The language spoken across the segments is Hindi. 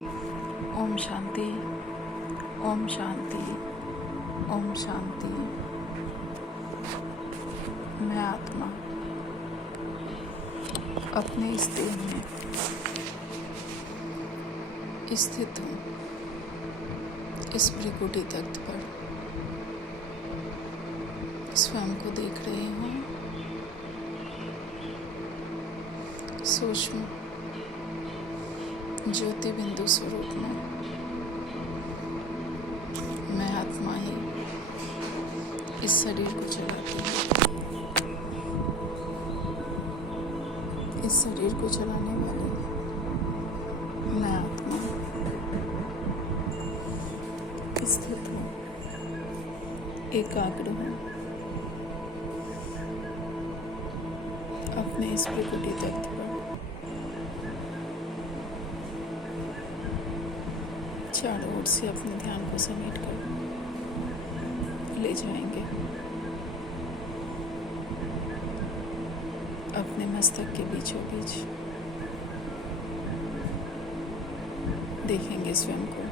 ओम शांति। ओम शांति। ओम शांति। मैं आत्मा अपने इस देह में स्थित हूँ। इस भृकुटी तख्त पर स्वयं को देख रही हूँ। सूक्ष्म ज्योति बिंदु स्वरूप में मैं आत्मा ही इस शरीर को चलाती हूँ। इस शरीर को चलाने वाली मैं आत्मा स्थित हूँ, एकाग्र हूँ अपने इस प्रकृति तत्व पर। चारों ओर से अपने ध्यान को समेट कर ले जाएंगे अपने मस्तक के बीचों बीच। देखेंगे स्वयं को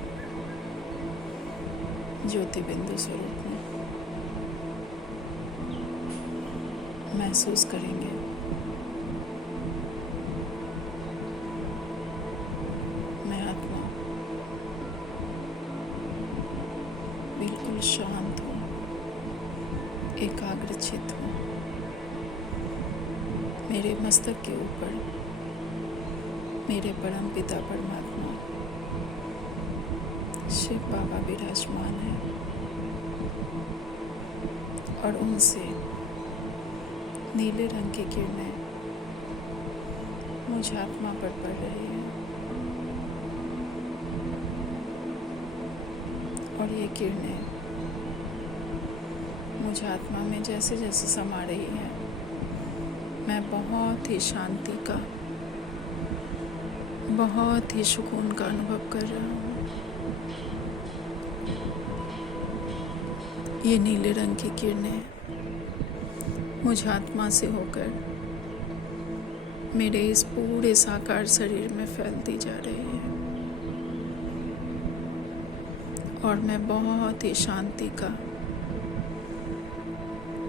ज्योति बिंदु स्वरूप में। महसूस करेंगे मैं आत्मा बिल्कुल शांत हूँ, एकाग्रचित हूँ। मेरे मस्तक के ऊपर मेरे परम पिता परमात्मा शिव बाबा विराजमान है और उनसे नीले रंग की किरणें मुझ आत्मा पर पड़ रही हैं और ये किरणें मुझ आत्मा में जैसे जैसे समा रही हैं, मैं बहुत ही शांति का, बहुत ही सुकून का अनुभव कर रहा हूँ। ये नीले रंग की किरणें मुझ आत्मा से होकर मेरे इस पूरे साकार शरीर में फैलती जा रही है और मैं बहुत ही शांति का,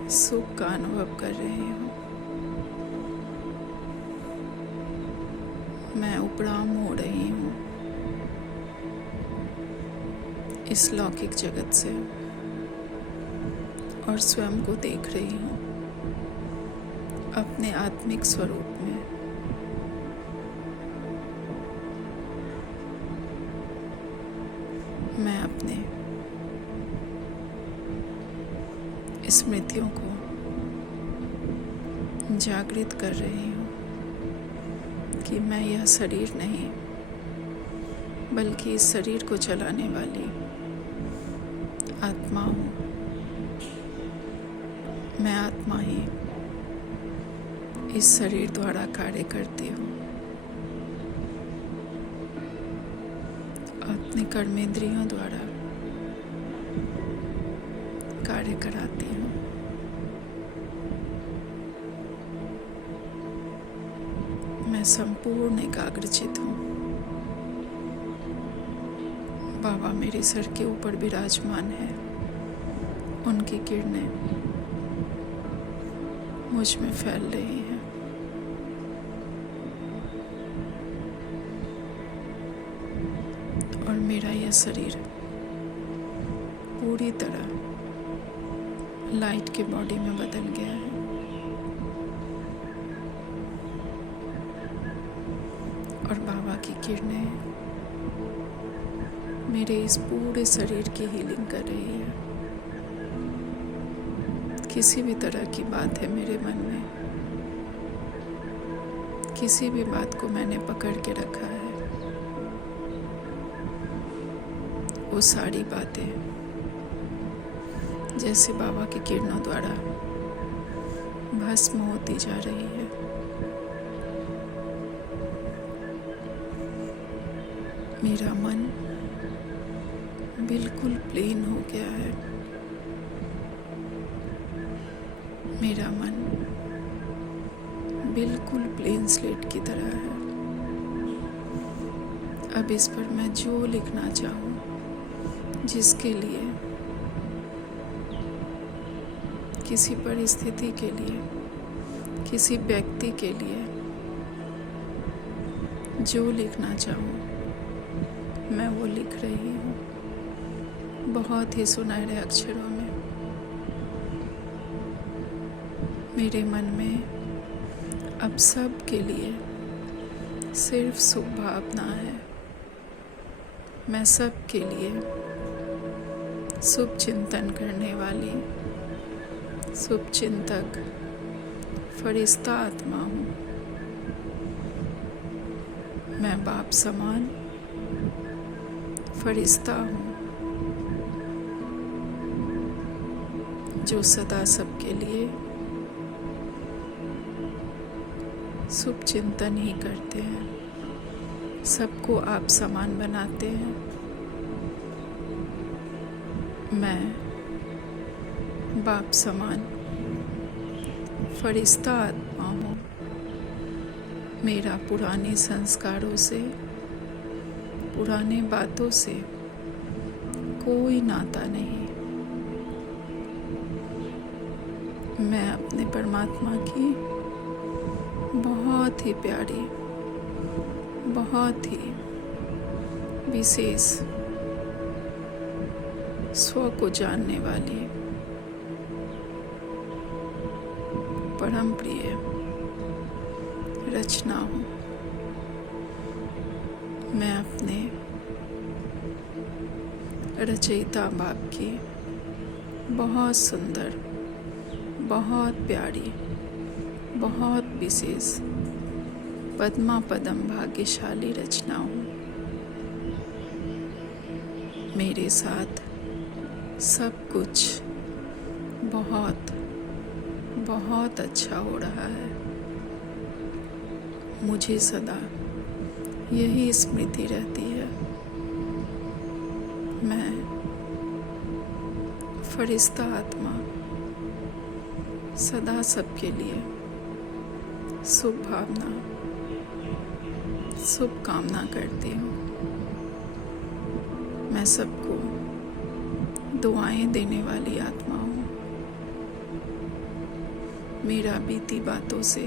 सुख का अनुभव कर रही हूँ। मैं उपराम हो रही हूँ इस लौकिक जगत से और स्वयं को देख रही हूँ अपने आत्मिक स्वरूप में। मैं अपने स्मृतियों को जागृत कर रही हूँ कि मैं यह शरीर नहीं बल्कि इस शरीर को चलाने वाली आत्मा हूँ। मैं आत्मा ही इस शरीर द्वारा कार्य करती हूँ, अपने कर्मेंद्रियों द्वारा कार्य कराती हूँ। मैं संपूर्ण एकाग्रचित हूँ। बाबा मेरे सर के ऊपर विराजमान है, उनकी किरणें मुझ में फैल रही हैं। और मेरा यह शरीर पूरी तरह लाइट के बॉडी में बदल गया है और बाबा की किरणें मेरे इस पूरे शरीर की हीलिंग कर रही है। किसी भी तरह की बात है मेरे मन में, किसी भी बात को मैंने पकड़ के रखा है, वो सारी बातें जैसे बाबा की किरणों द्वारा भस्म होती जा रही है। मेरा मन बिल्कुल प्लेन हो गया है। मेरा मन बिल्कुल प्लेन स्लेट की तरह है। अब इस पर मैं जो लिखना चाहूँ, जिसके लिए, किसी परिस्थिति के लिए, किसी व्यक्ति के लिए जो लिखना चाहूँ, मैं वो लिख रही हूँ, बहुत ही सुनहरे अक्षरों में। मेरे मन में अब सब के लिए सिर्फ शुभ भावना है। मैं सब के लिए शुभ चिंतन करने वाली शुभ चिंतक फरिश्ता आत्मा हूँ। मैं बाप समान फरिश्ता हूँ, जो सदा सबके लिए शुभ चिंतन ही करते हैं, सबको आप समान बनाते हैं। मैं बाप समान फरिश्ता आत्मा हूँ। मेरा पुराने संस्कारों से, पुराने बातों से कोई नाता नहीं। मैं अपने परमात्मा की बहुत ही प्यारी, बहुत ही विशेष, स्व को जानने वाली, परम प्रिय रचना हूँ। मैं अपने रचयिता बाप की बहुत सुंदर, बहुत प्यारी, बहुत विशेष, पद्मा पदम भाग्यशाली रचना हूँ। मेरे साथ सब कुछ बहुत बहुत अच्छा हो रहा है। मुझे सदा यही स्मृति रहती है, मैं फरिश्ता आत्मा सदा सबके लिए शुभ भावना, शुभ कामना करती हूँ। मैं सबको दुआएं देने वाली आत्मा हूँ। मेरा बीती बातों से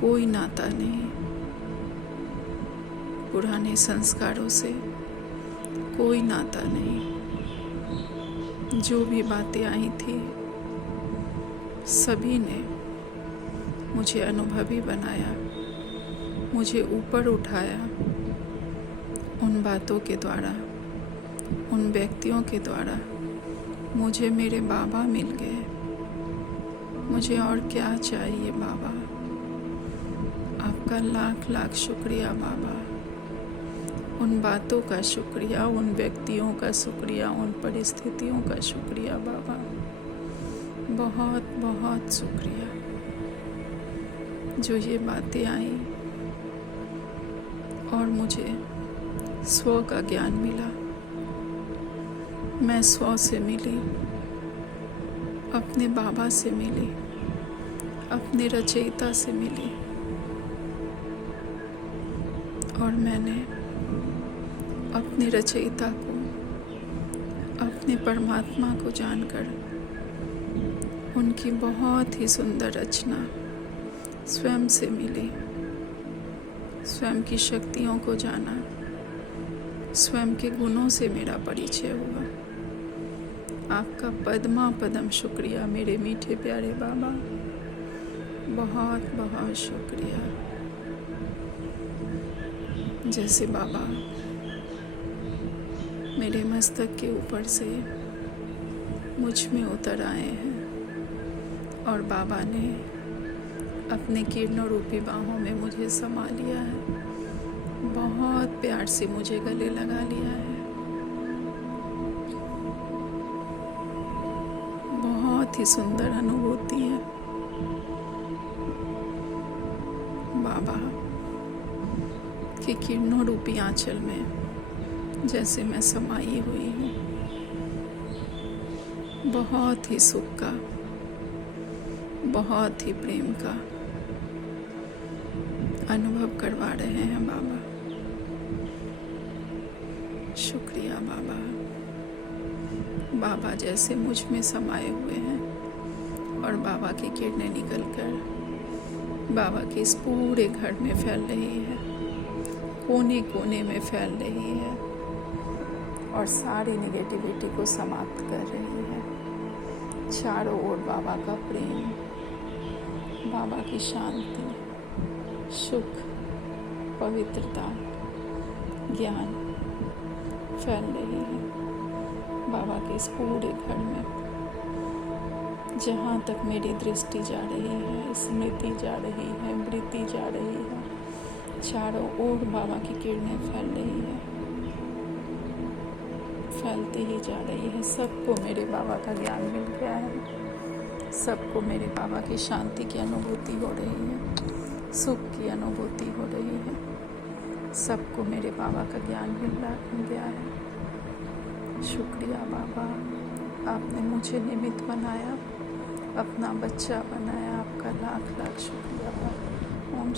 कोई नाता नहीं, पुराने संस्कारों से कोई नाता नहीं। जो भी बातें आई थी, सभी ने मुझे अनुभवी बनाया, मुझे ऊपर उठाया। उन बातों के द्वारा, उन व्यक्तियों के द्वारा मुझे मेरे बाबा मिल गए। मुझे और क्या चाहिए बाबा? आपका लाख लाख शुक्रिया बाबा। उन बातों का शुक्रिया, उन व्यक्तियों का शुक्रिया, उन परिस्थितियों का शुक्रिया बाबा, बहुत बहुत शुक्रिया। जो ये बातें आई और मुझे स्व का ज्ञान मिला, मैं स्व से मिली, अपने बाबा से मिली, अपने रचयिता से मिली, और मैंने अपने रचयिता को, अपने परमात्मा को जानकर उनकी बहुत ही सुंदर रचना स्वयं से मिली, स्वयं की शक्तियों को जाना, स्वयं के गुणों से मेरा परिचय हुआ। आपका पद्मा पदम शुक्रिया मेरे मीठे प्यारे बाबा, बहुत बहुत शुक्रिया। जैसे बाबा मेरे मस्तक के ऊपर से मुझ में उतर आए हैं और बाबा ने अपने किरणों रूपी बाहों में मुझे समा लिया है, बहुत प्यार से मुझे गले लगा लिया है। बहुत ही सुंदर अनुभूति है। बाबा के किरणों रूपी आंचल में जैसे मैं समाई हुई हूँ, बहुत ही सुख का, बहुत ही प्रेम का अनुभव करवा रहे हैं बाबा। शुक्रिया बाबा। बाबा जैसे मुझ में समाये हुए हैं और बाबा की किरणें निकलकर बाबा के इस पूरे घर में फैल रही है, कोने कोने में फैल रही है और सारी नेगेटिविटी को समाप्त कर रही है। चारों ओर बाबा का प्रेम, बाबा की शांति, सुख, पवित्रता, ज्ञान फैल रही है बाबा के इस पूरे घर में। जहाँ तक मेरी दृष्टि जा रही है, स्मृति जा रही है, वृत्ति जा रही है, चारों ओर बाबा की किरणें फैल रही है, फैलती ही जा रही है। सबको मेरे बाबा का ज्ञान मिल गया है, सबको मेरे बाबा की शांति की अनुभूति हो रही है, सुख की अनुभूति हो रही है, सबको मेरे बाबा का ज्ञान मिल गया है। शुक्रिया बाबा, आपने मुझे निमित्त बनाया, अपना बच्चा बनाया, आपका लाख लाख शुक्रिया बाबा। ओम